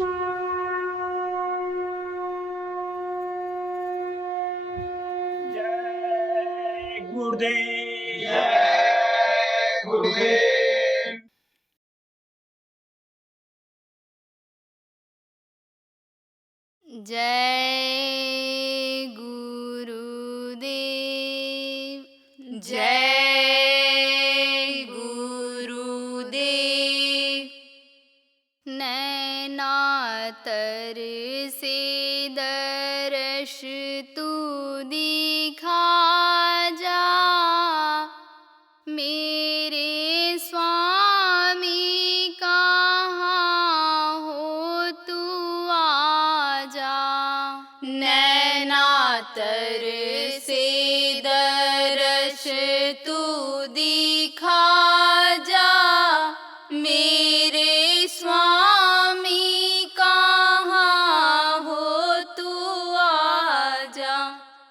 जय गुरुदेव। जय गुरुदेव। जय गुरुदेव। जय गुरुदेव। नैनातर से दर्श तू दिखा जा, मेरे स्वामी कहाँ हो तू आजा। नैनातर से दर्श तू दिखा जा, मेरे स्वामी कहाँ हो तू आजा।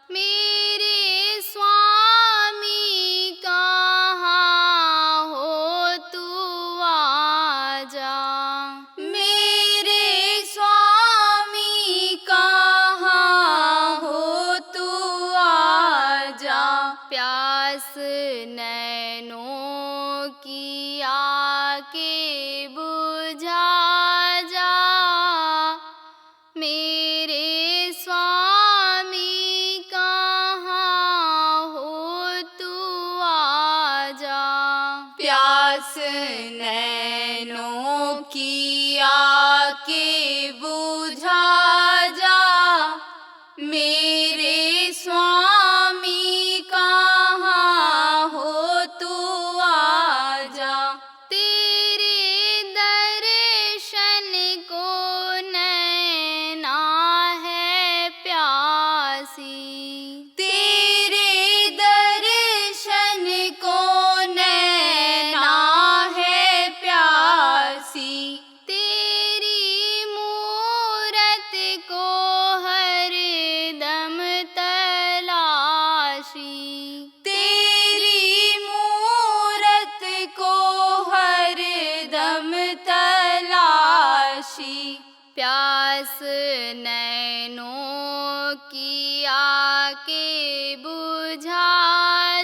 मेरे स्वामी कहाँ हो तू आजा। मेरे स्वामी कहाँ हो तू आजा। प्यास नैनों की आके बुझा जा, मेरे स्वामी कहाँ हो तू आजा। प्यास नैनों की आके बुझा जा, मेरे स्वामी कहाँ हो तू आजा। तेरे दर्शन को नैना है प्यासी, तेरे दर्शन को नैना है प्यासी। तेरी मूरत को हर दम तलाशी, तेरी मूरत को हर दम तलाशी। प्यास नैनों की आके बुझा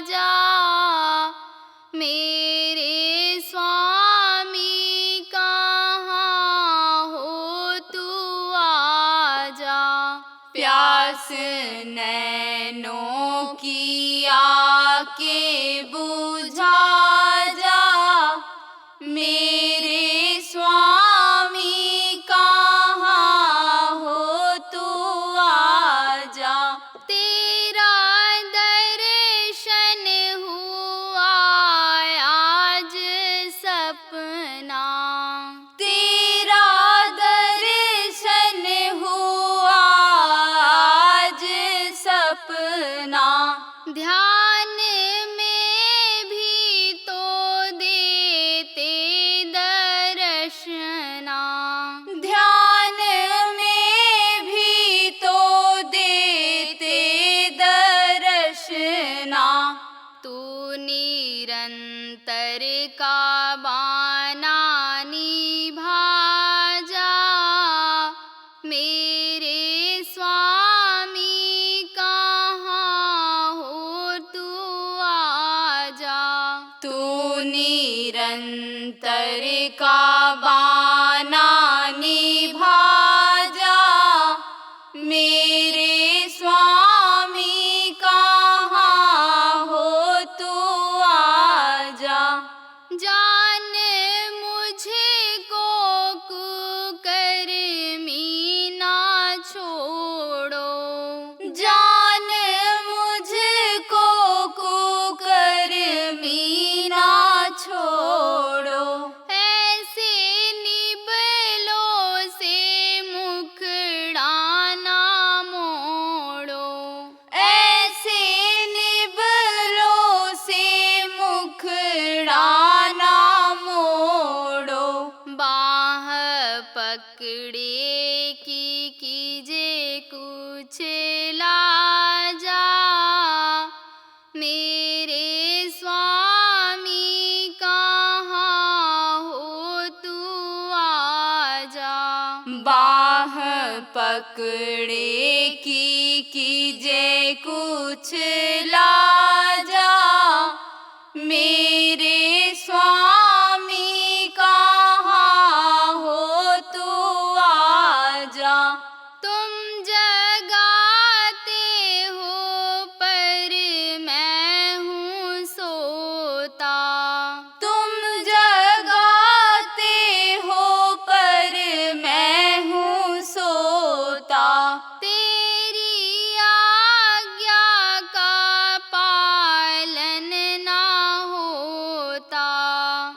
जा, मेरे स्वामी कहाँ हो तू आजा। प्यास नैनों की आके बुझा जा, मेरे स्वामी कहाँ हो तू आजा। तेरा दर्शन हुआ आज सपना, तेरा दर्शन हुआ आज सपना। ध्यान में भी तो देते दर्शना, ध्यान में भी तो देते दर्शना। तू निरंतर का बाना निभा जा, मेरे स्वामी कहाँ हो तू आजा। तू निरंतर का बाना निभा जा, मेरे स्वामी कहाँ हो तू आजा। जान मुझको कुकर्मी ना छोड़ो, जान मुझको कुकर्मी ना छोड़ो। ऐसे निबलों से मुखड़ा ना मोड़ो, ऐसे निबलों से मुखड़ा ना मोड़ो। बाह पकड़े की कीजे कुछ लाजा, मेरे स्वामी कहाँ हो तू आजा। पकड़े की कीजे कुछ लाजा, मेरे स्वामी कहाँ हो तू आजा। तुम जगाते हो पर मैं हूँ सोता, तुम जगाते हो पर मैं हूँ सोता। तेरी आज्ञा का पालन ना होता,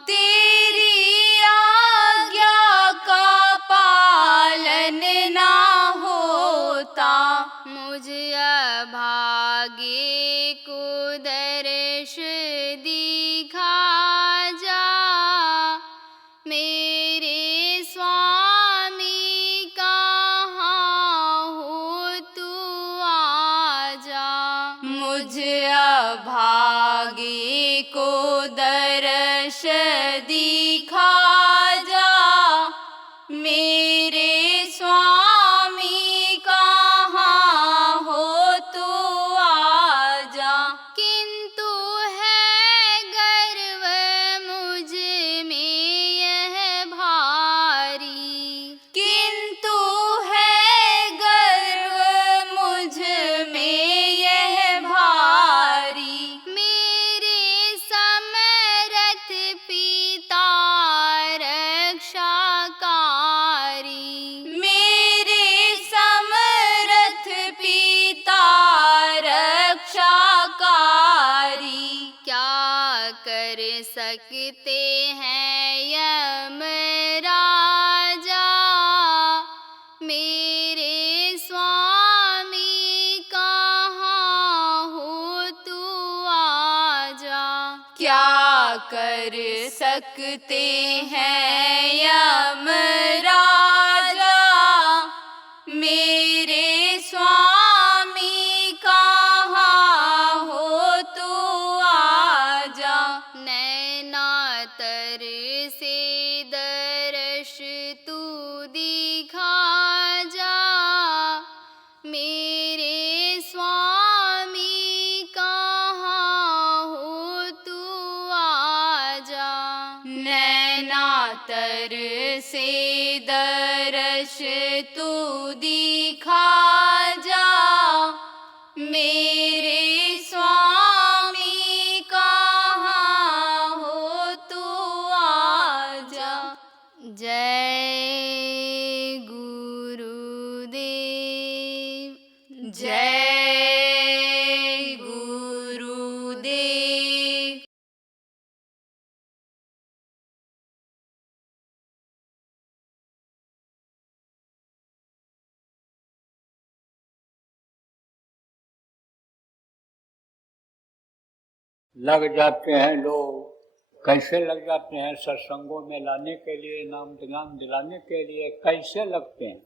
तेरी आज्ञा का पालन ना होता। मुझ अभागे को दर्श दिखा जा, मेरे स्वामी कहाँ हो तू आजा। मुझ अभागे को दर्श दिखा जा, मेरे स्वामी कहाँ हो तू आजा। किंतु है गर्व मुझ में यह भारी, किंतु है गर्व मुझ में यह भारी। मेरे समरथ पिता रक्षाकारी, मेरे समरथ पिता रक्षाकारी। क्या कर सकते हैं यम राजा, मेरे स्वामी कहाँ हो तू आजा। क्या कर सकते हैं यम राजा, मेरे स्वामी कहाँ हो तू आजा। नैना तर से दर्श तू दिखा जा, मेरे स्वामी कहाँ हो तू आजा। नैना तर से दर्श तू दिखा जा, मेरे स्वामी कहाँ हो तू आजा। जय गुरुदेव, जय गुरुदेव। लग जाते हैं लोग, कैसे लग जाते हैं? सत्संगों में लाने के लिए, नाम ज्ञान दिलाने के लिए कैसे लगते हैं?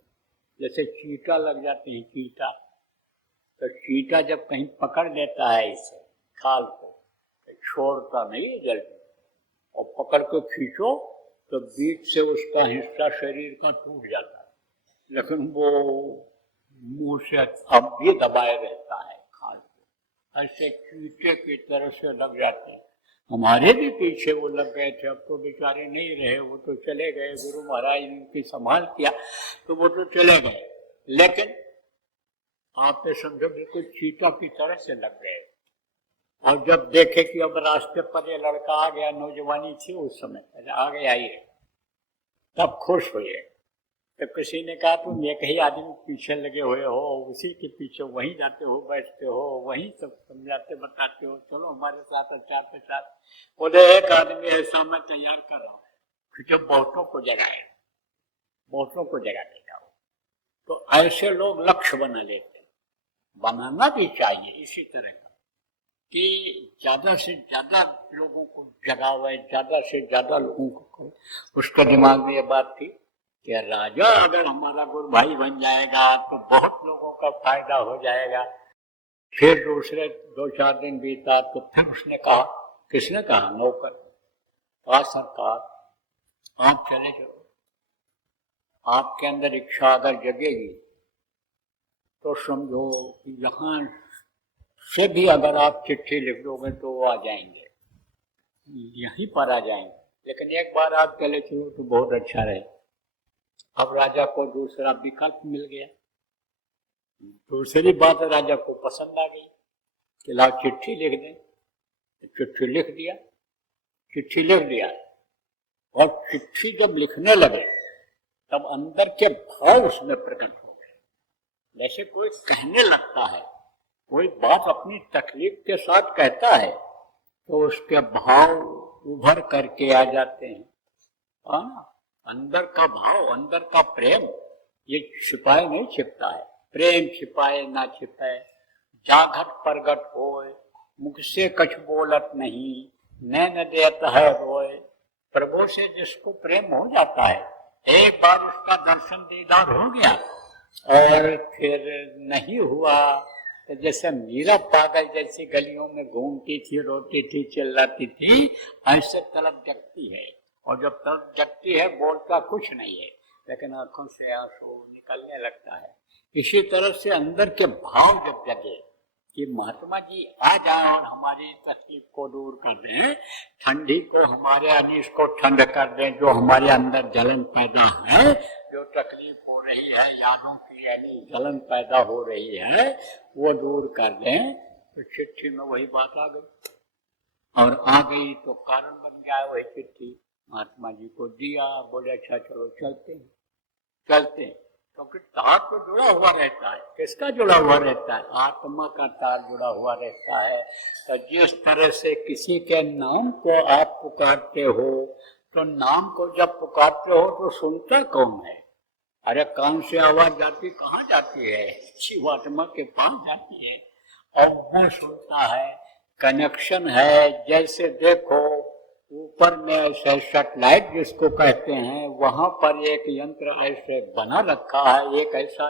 जैसे चीटा लग जाते हैं। चीटा तो चीटा जब कहीं पकड़ लेता है इसे खाल को तो छोड़ता नहीं है जल्दी, और पकड़ के खींचो तो बीच से उसका हिस्सा शरीर का टूट जाता है, लेकिन वो मुंह से अब भी दबाए रहता है खाल को। ऐसे चीटे की तरह से लग जाते हैं। हमारे भी पीछे वो लग गए थे, अब तो बेचारे नहीं रहे, वो तो चले गए। गुरु महाराज ने उनकी संभाल किया तो वो तो चले गए, लेकिन आपने समझो बिल्कुल चीटा की तरह से लग गए। और जब देखे कि अब रास्ते पर ये लड़का आ गया, नौजवानी थी उस समय, आ गया ये, तब खुश हुए। तो किसी ने कहा तुम एक ही आदमी पीछे लगे हुए हो, उसी के पीछे वहीं जाते हो, बैठते हो, वहीं सब समझाते बताते हो, चलो हमारे साथ अचार के साथ। बोले एक आदमी ऐसा मैं तैयार कर रहा हूँ कि जो बहुतों को जगाए, बहुतों को जगा देगा। तो ऐसे लोग लक्ष्य बना लेते हैं, बनाना भी चाहिए इसी तरह का कि ज्यादा से ज्यादा लोगों को जगावे, ज्यादा से ज्यादा लोगों को। उसके दिमाग में ये बात थी कि राजा अगर हमारा गुरु भाई बन जाएगा तो बहुत लोगों का फायदा हो जाएगा। फिर दूसरे 2-4 दिन बीता तो फिर उसने कहा, किसने कहा? नौकर। कहा सरकार आप चले जाओ, आपके अंदर इच्छा अगर जगेगी तो समझो कि यहाँ से भी अगर आप चिट्ठी लिख दोगे तो वो आ जाएंगे, यहीं पर आ जाएंगे। लेकिन एक बार आप चले चलो तो बहुत अच्छा रहे। अब राजा को दूसरा विकल्प मिल गया। दूसरी बात राजा को पसंद आ गई कि लाओ चिट्ठी लिख दें। चिट्ठी लिख दिया, चिट्ठी लिख दिया। और चिट्ठी जब लिखने लगे तब अंदर के भाव उसमें प्रकट हो गए। जैसे कोई कहने लगता है, कोई बात अपनी तकलीफ के साथ कहता है तो उसके भाव उभर करके आ जाते हैं। अंदर का भाव, अंदर का प्रेम, ये छिपाए नहीं छिपता है। प्रेम छिपाए ना छिपाए, जाघट प्रगट होए, मुख से कछ बोलत नहीं, नैन देत है रोए। प्रभु से जिसको प्रेम हो जाता है, एक बार उसका दर्शन दीदार हो गया और फिर नहीं हुआ तो जैसे मीरा पागल जैसी गलियों में घूमती थी, रोती थी, चिल्लाती थी, ऐसे तलब जगती है। और जब तलब जगती है बोलता कुछ नहीं है, लेकिन आंखों से आंसू निकलने लगता है। इसी तरह से अंदर के भाव जब जगे कि महात्मा जी आ जाए और हमारी तकलीफ को दूर कर दें, ठंडी को, हमारे अनीस को ठंड कर दें, जो हमारे अंदर जलन पैदा है, जो तकलीफ हो रही है, यादों की यानी जलन पैदा हो रही है, वो दूर कर दें। तो चिट्ठी में वही बात आ गई, और आ गई तो कारण बन गया वही चिट्ठी। महात्मा जी को दिया, बोले अच्छा चलो चलते हैं, चलते हैं। क्योंकि तार तो जुड़ा हुआ रहता है। किसका जुड़ा हुआ रहता है? आत्मा का तार जुड़ा हुआ रहता है। तो जिस तरह से किसी के नाम को आप पुकारते हो, तो नाम को जब पुकारते हो तो सुनता कौन है? अरे कान से आवाज जाती कहाँ जाती है? जीवात्मा के पास जाती है और वो सुनता है। कनेक्शन है। जैसे देखो ऊपर में ऐसे सैटेलाइट जिसको कहते हैं, वहां पर एक यंत्र ऐसे बना रखा है, एक ऐसा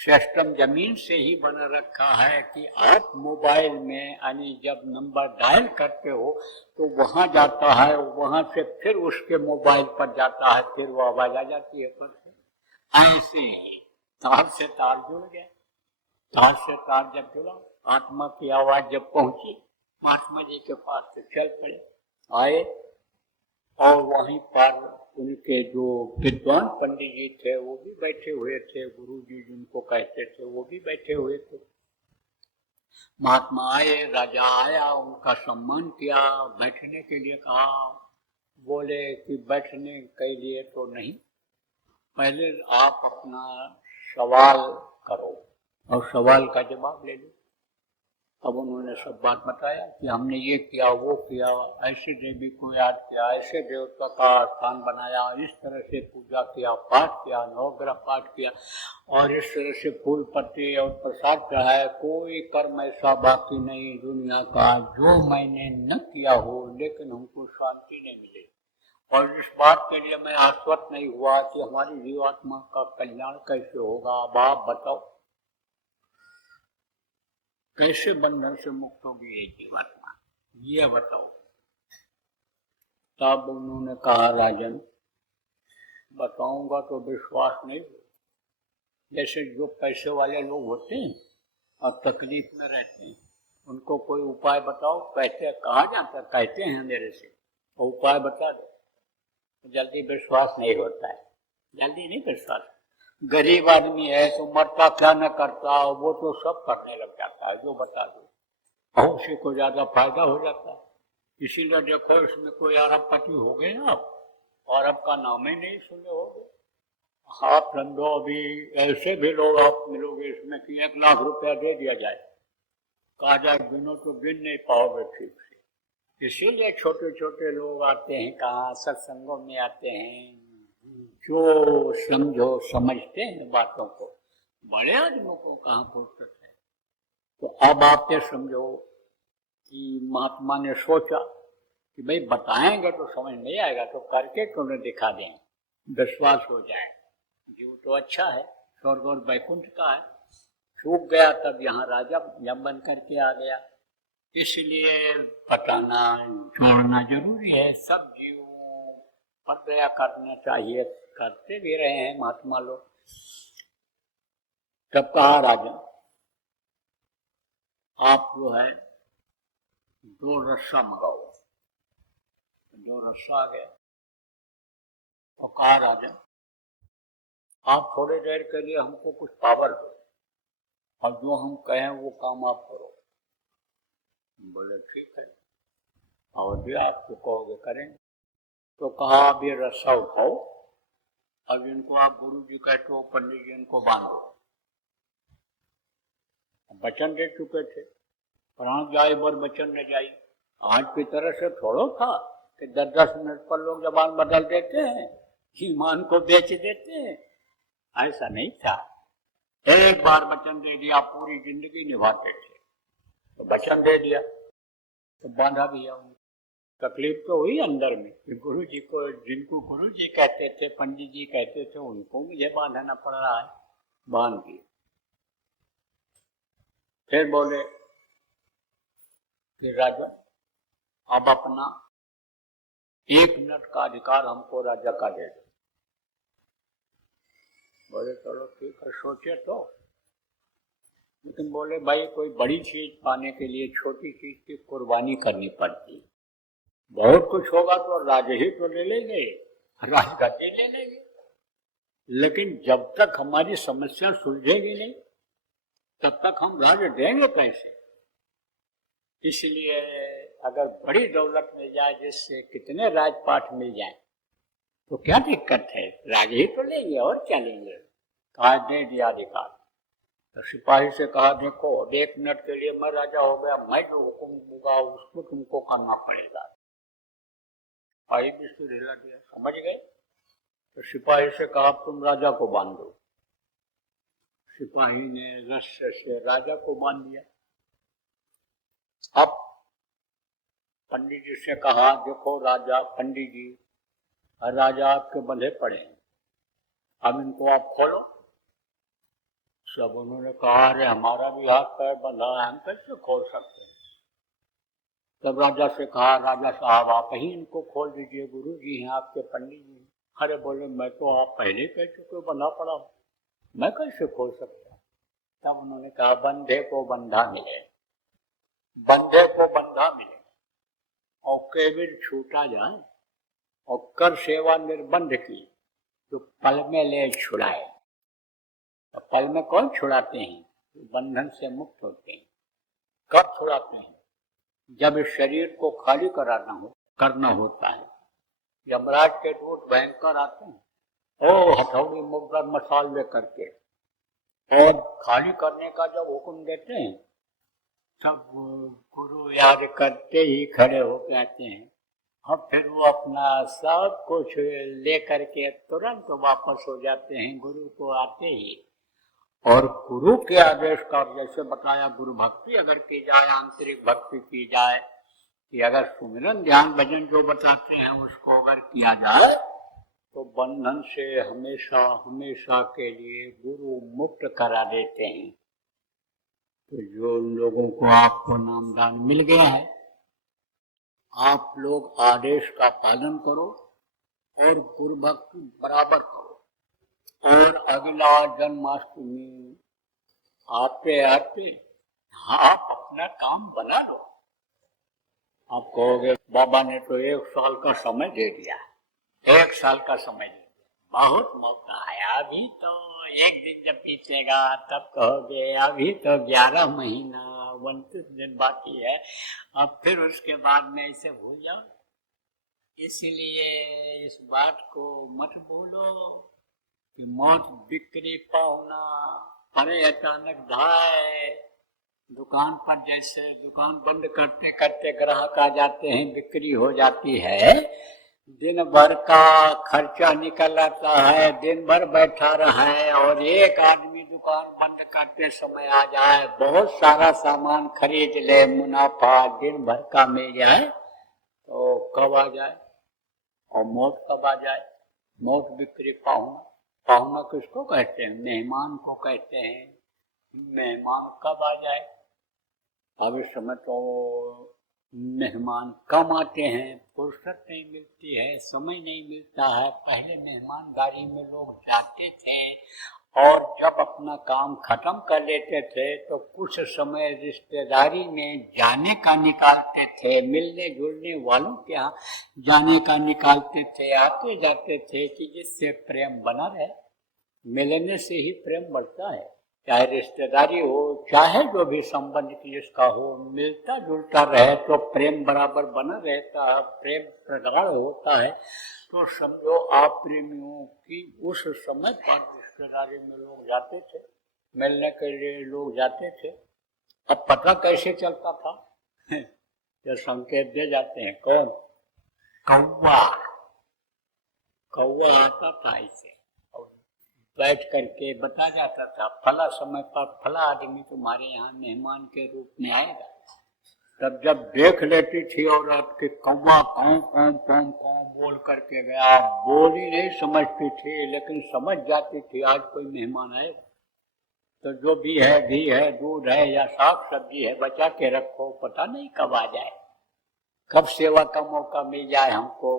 सिस्टम जमीन से ही बना रखा है कि आप मोबाइल में यानी जब नंबर डायल करते हो तो वहां जाता है, वहां से फिर उसके मोबाइल पर जाता है, फिर वो आवाज आ जाती है पर से। ऐसे ही तार से तार जुड़ गया। तार से तार जब जुड़ा, आत्मा की आवाज जब पहुंची, महात्मा जी के पास से चल पड़े, आए और वहीं पर उनके जो विद्वान पंडित जी थे वो भी बैठे हुए थे, गुरु जी जिनको कहते थे वो भी बैठे हुए थे। महात्मा आए, राजा आया, उनका सम्मान किया, बैठने के लिए कहा। बोले कि बैठने के लिए तो नहीं, पहले आप अपना सवाल करो और सवाल का जवाब ले लो। अब उन्होंने सब बात बताया कि हमने ये किया, वो किया, ऐसे देवी को याद किया, ऐसे देवता का स्थान बनाया, इस तरह से पूजा किया, पाठ किया, नवग्रह पाठ किया, और इस तरह से फूल पत्ती और प्रसाद चढ़ाया। कोई कर्म ऐसा बाकी नहीं दुनिया का जो मैंने न किया हो, लेकिन हमको शांति नहीं मिली। और इस बात के लिए मैं आश्वस्त नहीं हुआ कि हमारी जीवात्मा का कल्याण कैसे होगा। अब आप बताओ कैसे बंधन से मुक्त होगी ये जीवात्मा, ये बताओ। तब उन्होंने कहा, राजन बताऊंगा तो विश्वास नहीं हो। जैसे जो पैसे वाले लोग होते हैं और तकलीफ में रहते हैं, उनको कोई उपाय बताओ, पैसे कहा जाता, कहते हैं मेरे से, तो उपाय बता दो, जल्दी विश्वास नहीं होता है, जल्दी नहीं विश्वास। गरीब आदमी है तो मरता क्या न करता, वो तो सब करने लग जाता है जो बता दो, और उसी को ज्यादा फायदा हो जाता है। इसीलिए देखो इसमें कोई अरबपति हो गए ना, और अब का नाम ही नहीं सुने होगे। आप समझो अभी ऐसे भी लोग आप मिलोगे इसमें कि 1 लाख रुपया दे दिया जाए, कहा जाए गिनो तो गिन नहीं पाओगे ठीक से। इसीलिए छोटे छोटे लोग आते हैं, कहाँ सत्संगों में आते हैं, जो समझो समझते हैं बातों को, बड़े आदमियों को कहाँ फुर्सत है। तो अब आप ये समझो कि महात्मा ने सोचा कि भाई बताएंगे तो समझ नहीं आएगा, तो करके तो उन्हें दिखा दें, विश्वास हो जाए। जीव तो अच्छा है, स्वर्ग और वैकुंठ का है, छूट गया तब यहाँ राजा जब बन करके आ गया। इसलिए बताना छोड़ना जरूरी है। सब जीवों पर दया करना चाहिए, करते भी रहे हैं महात्मा लोग। तब कहा, राजा आप जो है 2 रस्सा मंगाओ। 2 रस्सा आ गया और कहा राजा आप थोड़ी देर के लिए हमको कुछ पावर दो और जो हम कहें वो काम आप करो। बोले ठीक है, और भी आप जो कहोगे करें। तो कहा अब ये रस्सा उठाओ, अब इनको आप गुरु जी कहते हो, पंडित जी इनको बांधो। वचन दे चुके थे, प्राण जाए बर वचन न जाए। आज की तरह से थोड़ा था कि 10-10 मिनट पर लोग जबान बदल देते हैं, ईमान को बेच देते हैं। ऐसा नहीं था। एक बार वचन दे दिया, पूरी जिंदगी निभाते थे। तो वचन दे दिया तो बांधा भी है। तकलीफ तो हुई अंदर में कि गुरु जी को, जिनको गुरु जी कहते थे, पंडित जी कहते थे, उनको मुझे बांधना पड़ रहा है। बांध दिया। फिर बोले कि राजा अब अपना 1 मिनट का अधिकार हमको राजा का दे दो। बोले चलो ठीक है, सोचे तो। लेकिन बोले भाई कोई बड़ी चीज पाने के लिए छोटी चीज की कुर्बानी करनी पड़ती। बहुत कुछ होगा तो राज ही तो ले लेंगे, राजगद्दी ले लेंगे, लेकिन जब तक हमारी समस्या सुलझेगी नहीं तब तक हम राज देंगे कैसे। इसलिए अगर बड़ी दौलत मिल जाए, जिससे कितने राजपाट मिल जाए, तो क्या दिक्कत है, राज ही तो लेंगे और क्या लेंगे। कहा दे दिया अधिकार। तो सिपाही से कहा देखो अब 1 मिनट के लिए मैं राजा हो गया, मैं जो हुक्म दूंगा उसको तुमको करना पड़ेगा। सिपाही भी सिर हिला दिया, समझ गए। तो सिपाही से कहा तुम राजा को बांध दो। सिपाही ने रस्से से राजा को बांध दिया। अब पंडित जी से कहा देखो राजा, पंडित जी राजा आपके बंधे पड़े हैं, अब इनको आप खोलो। सब उन्होंने कहा अरे हमारा भी हाथ पैर बंधा है, हम कैसे खोल सकते हैं। तब राजा से कहा राजा साहब आप ही इनको खोल दीजिए, गुरु जी हैं आपके, पंडित जी। अरे बोले मैं तो आप पहले कह चुके बंधा पड़ा हूं, मैं कैसे खोल सकता। तब उन्होंने कहा बंधे को बंधा मिले, बंधे को बंधा मिले और केवल छूटा जाए और कर सेवा निर्बंध की तो पल में ले छुड़ाए। तो पल में कौन छुड़ाते हैं, बंधन से मुक्त होते हैं। कब छुड़ाते हैं, जब इस शरीर को खाली करना होता है। यमराज के दूत भयंकर आते हैं, ओ हथौड़ी मुद्गर मसाल ले करके, और खाली करने का जब हुक्म देते हैं तब गुरु याद करते ही खड़े होकर आते हैं और फिर वो अपना सब कुछ ले करके तुरंत वापस हो जाते हैं गुरु को आते ही। और गुरु के आदेश का, जैसे बताया, गुरु भक्ति अगर की जाए, आंतरिक भक्ति की जाए, कि अगर सुमिरन ध्यान भजन जो बताते हैं उसको अगर किया जाए तो बंधन से हमेशा हमेशा के लिए गुरु मुक्त करा देते हैं। तो जो लोगों को आपको नामदान मिल गया है, आप लोग आदेश का पालन करो और गुरु भक्ति बराबर करो। और अगला जन्माष्टमी आते आते आप अपना काम बना लो। आप कहोगे बाबा ने तो 1 साल का समय दे दिया, 1 साल का समय दे दिया, बहुत मौका है। अभी तो 1 दिन जब बीतेगा तब कहोगे अभी तो 11 महीना 29 दिन बाकी है, अब फिर उसके बाद में इसे भूल जाओ। इसलिए इस बात को मत भूलो कि मौत बिक्री पाहुना परे अचानक धाए। दुकान पर जैसे दुकान बंद करते करते ग्राहक आ जाते हैं, बिक्री हो जाती है, दिन भर का खर्चा निकल आता है, दिन भर बैठा रहा है, और एक आदमी दुकान बंद करते समय आ जाए, बहुत सारा सामान खरीद ले, मुनाफा दिन भर का मिल जाए, तो कब आ जाए और मौत कब आ जाए। मौत बिक्री पाहुना, पाहुना किसको कहते हैं, मेहमान को कहते हैं। मेहमान कब आ जाए, अब इस समय तो मेहमान कम आते हैं, फुर्सत नहीं मिलती है, समय नहीं मिलता है। पहले मेहमान गाड़ी में लोग जाते थे और जब अपना काम खत्म कर लेते थे तो कुछ समय रिश्तेदारी में जाने का निकालते थे, मिलने जुलने वालों के यहाँ जाने का निकालते थे, आते जाते थे कि जिससे प्रेम बना रहे। मिलने से ही प्रेम बढ़ता है, चाहे रिश्तेदारी हो चाहे जो भी संबंध की इसका हो, मिलता जुलता रहे तो प्रेम बराबर बना रहता है, प्रेम प्रगाढ़ होता है। तो समझो आप प्रेमियों की उस समय पर रिश्तेदारी में लोग जाते थे, मिलने के लिए लोग जाते थे। अब पता कैसे चलता था? ये संकेत दे जाते हैं। कौन? कौवा। कौवा आता था इसे और बैठ करके बता जाता था फला समय पर फला आदमी तुम्हारे यहाँ मेहमान के रूप में आएगा। तब जब देख लेती थी औरत कि कौवा कौं कौं कौं कौं बोल करके गया, बोली नहीं समझती थी लेकिन समझ जाती थी आज कोई मेहमान आएगा। तो जो भी है, घी है, दूध है या साग सब्जी है, बचा के रखो, पता नहीं कब आ जाए, कब सेवा का मौका मिल जाए हमको।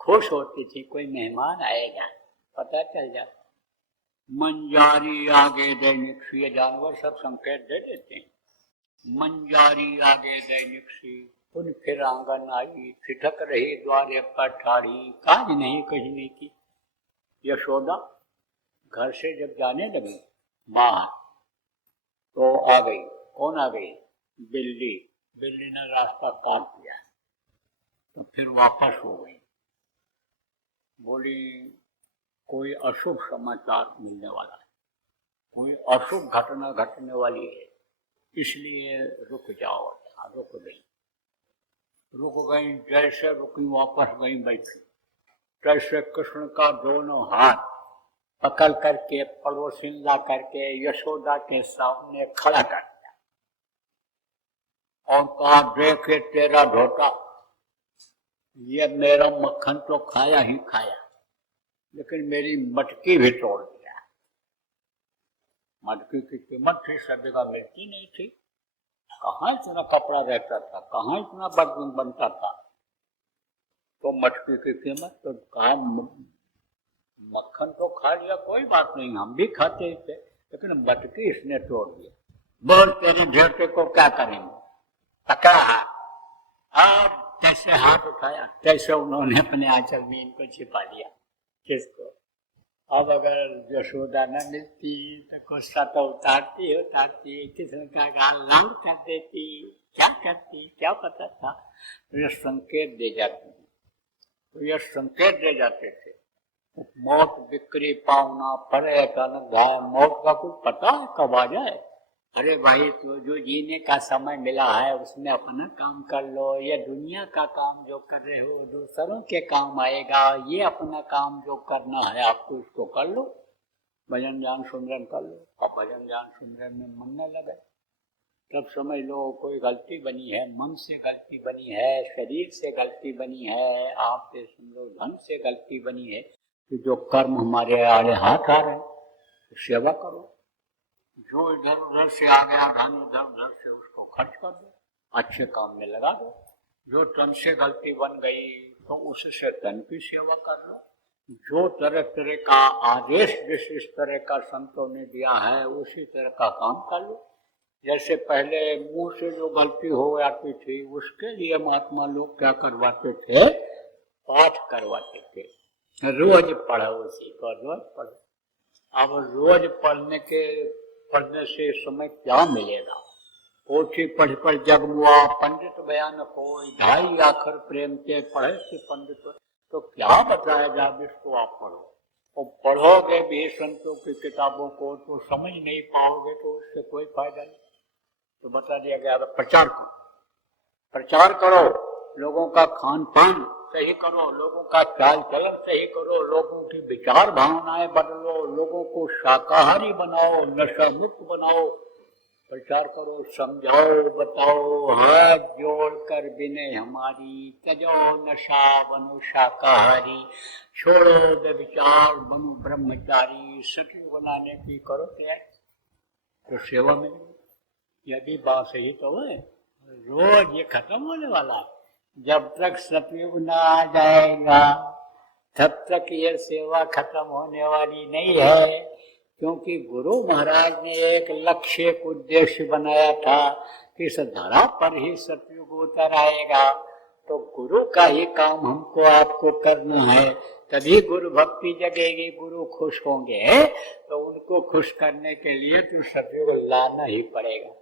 खुश होती थी कोई मेहमान आएगा, पता चल जाता। मंजारी आगे दैनिक सी, ये जानवर सब संकेत दे देते हैं। मंजारी आगे दैनिक सी, पुन फिर आंगन आई, ठिठक रही द्वारे पर ठाड़ी, काज नहीं कहने की। यशोदा घर से जब जाने लगी माँ तो आ गई। कौन आ गई? बिल्ली। बिल्ली ने रास्ता काट दिया तो फिर वापस हो गई। बोली कोई अशुभ समाचार मिलने वाला है, कोई अशुभ घटना घटने वाली है, इसलिए रुक जाओ। रुक गई। रुक गई, जैसे रुकी वापस गई बैठी, तैसे कृष्ण का दोनों हाथ पकड़ करके पड़ोसिन ला करके यशोदा के सामने खड़ा कर दिया और कहा देखे तेरा ढोटा, ये मेरा मक्खन तो खाया ही खाया लेकिन मेरी मटकी भी तोड़ दिया। मटकी की कीमत थी, सब जगह मिलती नहीं थी। कहाँ इतना कपड़ा रहता था, कहाँ इतना बर्तन बनता था, तो मटकी की कीमत तो कहा। मक्खन तो खा लिया, कोई बात नहीं, हम भी खाते थे, लेकिन मटकी इसने तोड़ दिया। बोल तेरे ढेटे को क्या करेंगे? पकड़ा हाथ, कैसे हाथ उठाया तैसे उन्होंने अपने आंचल में इनको छिपा लिया। किसको? अब अगर यशोदा न मिलती तो गुस्सा तो उतारती किसी का गाल लाल कर देती, क्या करती क्या पता था। तो यह संकेत दे जाते, तो यह संकेत दे जाते थे। मौत बिक्री पावना परे का न गाय, मौत का कुछ पता है कब आ जाए। अरे भाई तो जो जीने का समय मिला है उसमें अपना काम कर लो। ये दुनिया का काम जो कर रहे हो दूसरों के काम आएगा, ये अपना काम जो करना है आपको इसको कर लो। भजन ध्यान सुमिरन कर लो। अब भजन ध्यान सुमिरन में मन न लगे तब समझ लो कोई गलती बनी है, मन से गलती बनी है, शरीर से गलती बनी है, आप से समझो धन से गलती बनी है। कि जो कर्म हमारे आड़े हाथ आ रहे हैं तो सेवा करो। जो इधर उधर से आ गया धन, इधर उधर से उसको खर्च कर दो, अच्छे काम में लगा दो। जो तन से गलती बन गई तो उससे तन की सेवा कर लो। जो तरह तरह का आदेश जिस इस तरह का संतों ने दिया है उसी तरह का काम कर लो। जैसे पहले मुंह से जो गलती हो जाती थी उसके लिए महात्मा लोग क्या करवाते थे? पाठ करवाते थे। रोज पढ़ो उसी को, रोज पढ़ो। अब रोज पढ़ने से समय क्या मिलेगा? पोथी पढ़ पढ़ जग मुआ, पंडित बयान कोई, ढाई आखर प्रेम के पढ़े से पंडित। तो क्या बताया जाए इसको आप पढ़ो। और पढ़ोगे भी संतों की किताबों को तो समझ नहीं पाओगे तो उससे कोई फायदा नहीं। तो बता दिया गया प्रचार करो, प्रचार करो, लोगों का खान पान सही करो, लोगों का चाल चलन सही करो, लोगों की विचार भावनाएं बदलो, लोगों को शाकाहारी बनाओ, नशा मुक्त बनाओ। प्रचार करो, समझाओ, बताओ, हाथ जोड़ कर विनय हमारी, तजो नशा बनो शाकाहारी, छोड़ो व्यभिचार बनो ब्रह्मचारी। सत्य बनाने की करो तैयारी तो सेवा मिलेगी। यदि बात सही तो है, रोज ये खत्म होने वाला है। जब तक सतयुग ना आ जाएगा तब तक ये सेवा खत्म होने वाली नहीं है। क्योंकि गुरु महाराज ने एक लक्ष्य, एक उद्देश्य बनाया था कि इस धरा पर ही सतयुग उतर आएगा, तो गुरु का ही काम हमको आपको करना है, तभी गुरु भक्ति जगेगी, गुरु खुश होंगे। तो उनको खुश करने के लिए तो सतयुग लाना ही पड़ेगा।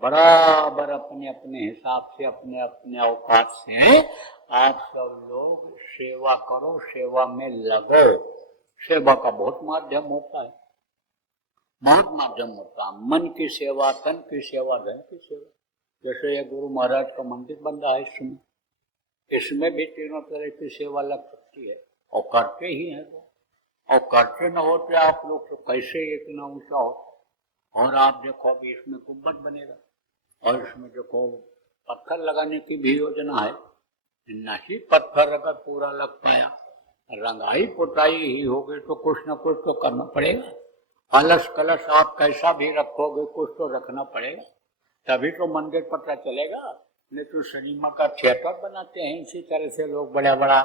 बराबर अपने अपने हिसाब से, अपने अपने औकात से आप सब लोग सेवा करो, सेवा में लगो। सेवा का बहुत माध्यम होता है, बहुत माध्यम होता है। मन की सेवा, तन की सेवा, धन की सेवा। जैसे ये गुरु महाराज का मंदिर बन रहा है, इसमें भी तीनों तरह की सेवा लग सकती है, और करते ही हैं वो। और करते न होते आप लोग तो कैसे इतना ऊंचा हो। और आप देखो अभी इसमें गुंबद बनेगा, और इसमें देखो पत्थर लगाने की भी योजना है। नहीं पत्थर अगर पूरा लग पाया, रंगाई पुताई ही हो गई, तो कुछ न कुछ तो करना पड़ेगा। कलश कलश आप कैसा भी रखोगे, कुछ तो रखना पड़ेगा, तभी तो मंदिर पता चलेगा। नहीं तो सिनेमा का थिएटर बनाते हैं इसी तरह से लोग बड़ा बड़ा,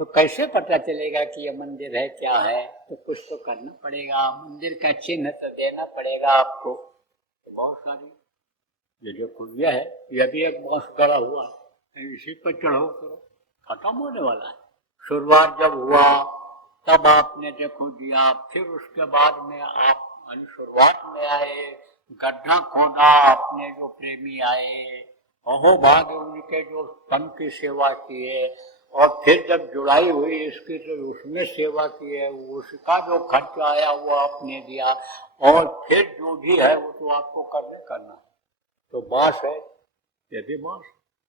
तो कैसे पता चलेगा कि ये मंदिर है क्या है। तो कुछ तो करना पड़ेगा, मंदिर का चिन्ह तो देना पड़ेगा आपको। तो बहुत सारी ये जो कुरिया है, यह भी एक बांस गड़ा हुआ है, इसी पर चढ़ो करो, खत्म होने वाला है। शुरुआत जब हुआ तब आपने देखो दिया, फिर उसके बाद में आप शुरुआत में आए, गड्ढा खोदा, अपने जो प्रेमी आए, अहो भाग्य उनके जो तन की सेवा किए, और फिर जब जुड़ाई हुई इसकी तो उसमें सेवा की है, उसका जो खर्च आया वो आपने दिया, और फिर जो भी है वो तो आपको करना है। तो बांस है, यदि बांस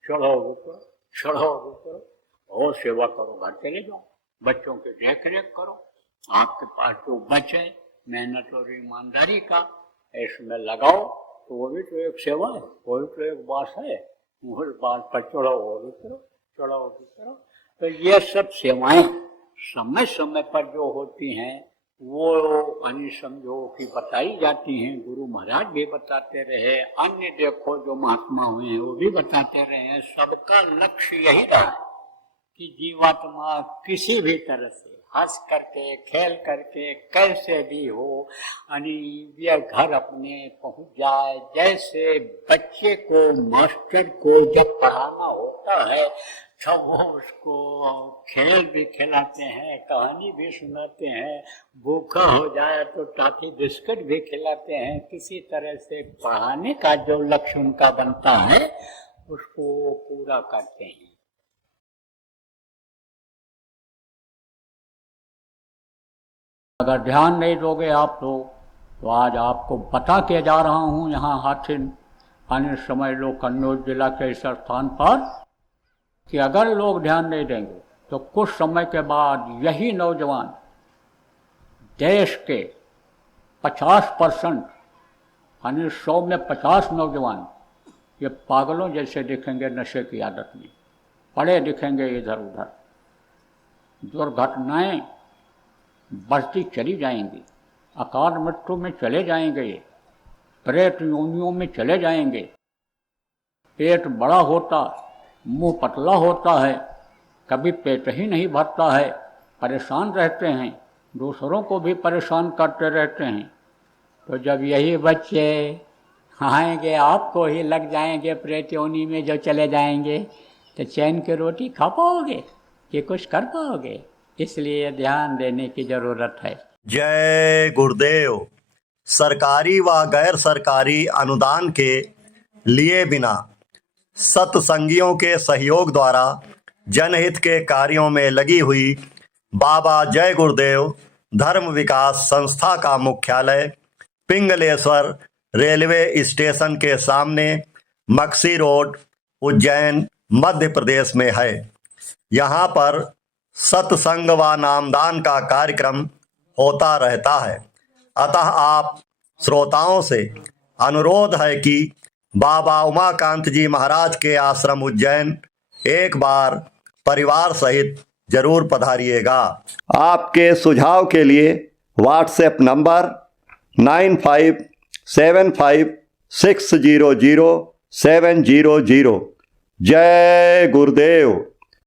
चढ़ो ऊपर, चढ़ो ऊपर, और सेवा करो, घर चले जाओ, बच्चों की देख रेख करो। आपके पास जो बचे मेहनत और ईमानदारी का, इसमें लगाओ, तो वो भी तो एक सेवा है, वो भी तो एक बांस है। वो बांस पर चढ़ो और उतरो, चढ़ो और उतरो। तो ये सब सेवाएं समय समय पर जो होती हैं वो समझो कि बताई जाती हैं। गुरु महाराज भी बताते रहे, अन्य देखो जो महात्मा हुए हैं वो भी बताते रहे हैं। सबका लक्ष्य यही रहा है कि जीवात्मा किसी भी तरह से हंस करके, खेल करके, कैसे भी हो, ये घर अपने पहुंच जाए। जैसे बच्चे को, मास्टर को जब पढ़ाना होता है तब वो उसको खेल भी खिलाते हैं, कहानी भी सुनाते हैं, भूखा हो जाए तो टाफी बिस्किट भी खिलाते हैं। किसी तरह से पढ़ाने का जो लक्ष्य उनका बनता है उसको पूरा करते हैं। अगर ध्यान नहीं दोगे आप लोग, तो आज आपको बता के जा रहा हूँ यहाँ हाथिन अन्य समझ लो कन्नौज जिला के इस स्थान पर, कि अगर लोग ध्यान नहीं देंगे तो कुछ समय के बाद यही नौजवान देश के 50% यानी 100 में 50 नौजवान ये पागलों जैसे दिखेंगे, नशे की आदत में पड़े दिखेंगे इधर उधर। दुर्घटनाएं बढ़ती चली जाएंगी, अकाल मृत्यु में चले जाएंगे, प्रेत योनियों में चले जाएंगे। पेट बड़ा होता, मुंह पतला होता है, कभी पेट ही नहीं भरता है, परेशान रहते हैं, दूसरों को भी परेशान करते रहते हैं। तो जब यही बच्चे आएंगे, आपको ही लग जाएंगे प्रेत योनि में जो चले जाएंगे, तो चैन की रोटी खा पाओगे कि कुछ कर पाओगे? इसलिए ध्यान देने की जरूरत है। जय गुरुदेव। सरकारी व गैर सरकारी अनुदान के लिए बिना सत्संगियों के सहयोग द्वारा जनहित के कार्यों में लगी हुई बाबा जय गुरुदेव धर्म विकास संस्था का मुख्यालय पिंगलेश्वर रेलवे स्टेशन के सामने मक्सी रोड, उज्जैन, मध्य प्रदेश में है। यहाँ पर सत्संग व नामदान का कार्यक्रम होता रहता है। अतः आप श्रोताओं से अनुरोध है कि बाबा उमाकांत जी महाराज के आश्रम उज्जैन एक बार परिवार सहित जरूर पधारिएगा। आपके सुझाव के लिए व्हाट्सएप नंबर 9575600700। जय गुरुदेव।